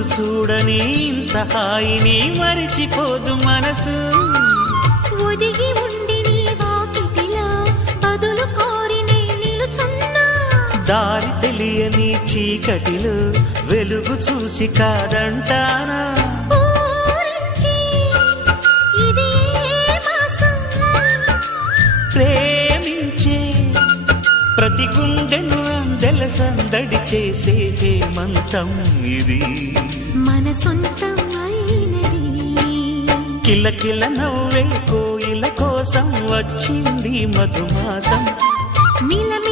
రోజు చూడని ఇంత హాయిని మరిచిపోదు మనసు. ఒదిగి ఉండి నీ వాకిటిలో బదులు కోరి నే నిలుచున్నా. దారి తెలియని చీకటిలో వెలుగు చూసి కాదంటానా. ఊరించి ఇది ఏ మాసం? ప్రేమించే ప్రతి గుండెను అందెల సందడి చేసే హేమంతం ఇది. మన సొంతం అయినది. కిలకిల నవ్వే కోయిల కోసం వచ్చింది మధుమాసం. మిలమిల